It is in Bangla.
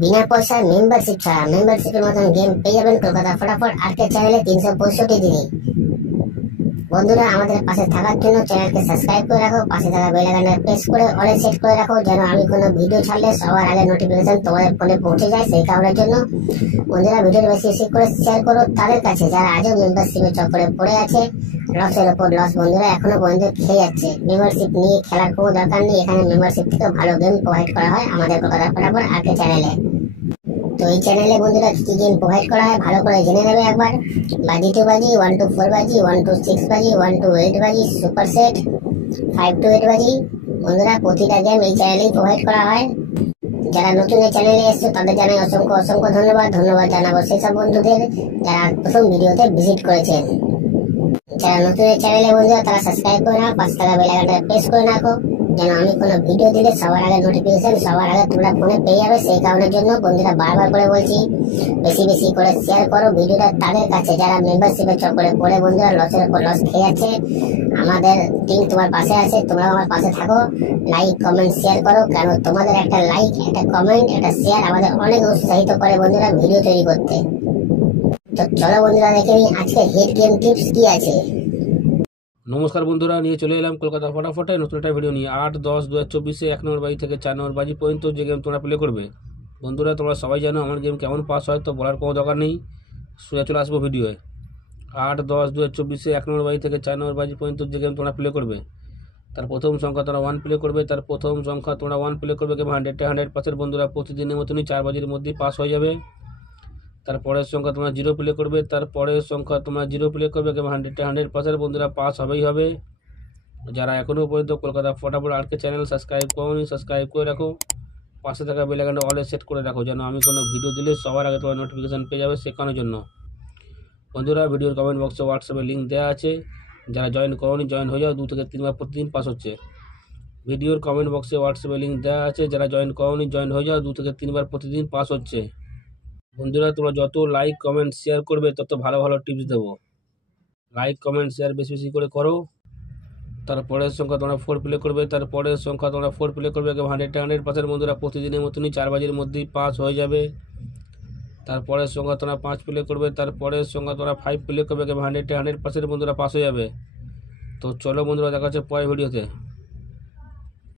বিনা পয়সায় মেম্বারশিপ ছাড়া মেম্বারশিপের মতন গেম পেয়ে যাবেন কলকাতা ফটাফট আর্কেড চ্যানেলে 365 দিনই। বন্ধুরা, আমাদের পাশে থাকার জন্য চ্যানেলকে সাবস্ক্রাইব করে রাখো, পাশে থাকা বেল আইকনটা প্রেস করে অলে সেট করে রাখো, যেন আমি কোনো ভিডিও ছাড়লে সবার আগে নোটিফিকেশন তোমাদের ফোনে পৌঁছে যায়। সেই কারণের জন্য বন্ধুরা, ভিডিওটি বেশি বেশি করে শেয়ার করো তাদের কাছে যারা আজও মেম্বারশিপের চক্করে পড়ে আছে। লসের ওপর লস বন্ধুরা এখনো পর্যন্ত খেয়ে যাচ্ছে। মেম্বারশিপ নিয়ে খেলার কোনো দরকার নেই, এখানে মেম্বারশিপ থেকে ভালো গেম প্রোভাইড করা হয় আমাদের কলকাতা ফটাফট আর্কেড চ্যানেলে। তো এই চ্যানেলে বন্ধুরা কি গেম প্রোভাইড করা হয় ভালো করে জেনে নেবে একবার। বাজি 2 বাজি, 1 to 4 বাজি, 1 to 6 বাজি, 1 to 8 বাজি, সুপার সেট 5 to 8 বাজি। বন্ধুরা, প্রতিটা গেম এই চ্যানেলেই প্রোভাইড করা হয়। যারা নতুন এই চ্যানেলে এসছে তাদের জানাই অসংখ্য অসংখ্য ধন্যবাদ। ধন্যবাদ জানাবো সেসব বন্ধুদের যারা প্রথম ভিডিওতে ভিজিট করেছেন। যারা নতুন এই চ্যানেলে বন্ধুরা তারা সাবস্ক্রাইব করে নাও, পাশে থাকা বেল আইকনটা প্রেস করে রাখো, যেন আমি কোনো ভিডিও দিলে সবার আগে নোটিফিকেশন সবার আগে তোমরা ফোনে পেয়ে যাবে। সেই কারণের জন্য বন্ধুরা বারবার করে বলছি, বেশি বেশি করে শেয়ার করো ভিডিওটা তাদের কাছে যারা মেম্বারশিপের চক্করে পড়ে বন্ধুরা লসের উপর লস খেয়ে যাচ্ছে। আমাদের টিম তোমার পাশে আছে, তোমরাও আমার পাশে থাকো। লাইক কমেন্ট শেয়ার করো, কারণ তোমাদের একটা লাইক, একটা কমেন্ট, একটা শেয়ার আমাদের অনেক উৎসাহিত করে বন্ধুরা ভিডিও তৈরি করতে। তো চলো বন্ধুরা দেখে নিই আজকে হিট গেম টিপস কি আছে। নমস্কার বন্ধুরা, নিয়ে চলে এলাম কলকাতা ফটাফটে নতুন একটা ভিডিও নিয়ে। 8-10-2024 1 নম্বর বাজি থেকে 4 নম্বর বাজি পর্যন্ত যে গেম তোমরা প্লে করবে। বন্ধুরা, তোমরা সবাই জানো আমার গেম কেমন পাস হয়, তো বলার কোনো দরকার নেই, সোজা চলে আসবো ভিডিওয়ে। 8-10-2024 1 নম্বর বাজি থেকে 4 নম্বর বাজি পর্যন্ত যে গেম তোমরা প্লে করবে, তার প্রথম সংখ্যা তোমরা 1 প্লে করবে। তার প্রথম সংখ্যা তোমরা 1 প্লে করবে গেম 100% বন্ধুরা প্রতিদিনের মতনই 4 বাজির মধ্যেই পাস হয়ে যাবে। তারপরের সংখ্যা তোমরা 0 প্লে করবে, তারপরের সংখ্যা তোমরা 0 প্লে করবে এবং 100% বন্ধুরা পাস হবেই হবে। যারা এখনও পর্যন্ত কলকাতা ফটাফট আর্কেড চ্যানেল সাবস্ক্রাইব করোনি, সাবস্ক্রাইব করে রাখো, পাশে থাকা বেল আইকনটা অলে সেট করে রাখো, যেন আমি কোনো ভিডিও দিলে সবার আগে তোমার নোটিফিকেশান পেয়ে যাবে শেখানোর জন্য। বন্ধুরা, ভিডিওর কমেন্ট বক্সে হোয়াটসঅ্যাপে লিঙ্ক দেওয়া আছে, যারা জয়েন করোনি জয়েন হয়ে যাও, 2 থেকে 3 বার প্রতিদিন পাস হচ্ছে। ভিডিওর কমেন্ট বক্সে হোয়াটসঅ্যাপে লিঙ্ক দেওয়া আছে, যারা জয়েন করোনি জয়েন হয়ে যাও, 2 থেকে 3 বার প্রতিদিন পাস হচ্ছে। বন্ধুরা, তোমরা যত লাইক কমেন্ট শেয়ার করবে তত ভালো ভালো টিপস দেবো। লাইক কমেন্ট শেয়ার বেশি বেশি করে করো। তারপরের সংখ্যা তোমরা 4 প্লে করবে, তারপরের সংখ্যা তোমরা 4 প্লে করবে এবং 100% বন্ধুরা প্রতিদিনের মতনই 4 বাজির মধ্যেই পাস হয়ে যাবে। তারপরের সংখ্যা তোমরা 5 প্লে করবে, তারপরের সংখ্যা তোমরা 5 প্লে করবে এবং 100% বন্ধুরা পাস হয়ে যাবে। তো চলো বন্ধুরা, দেখা হচ্ছে পরের ভিডিওতে।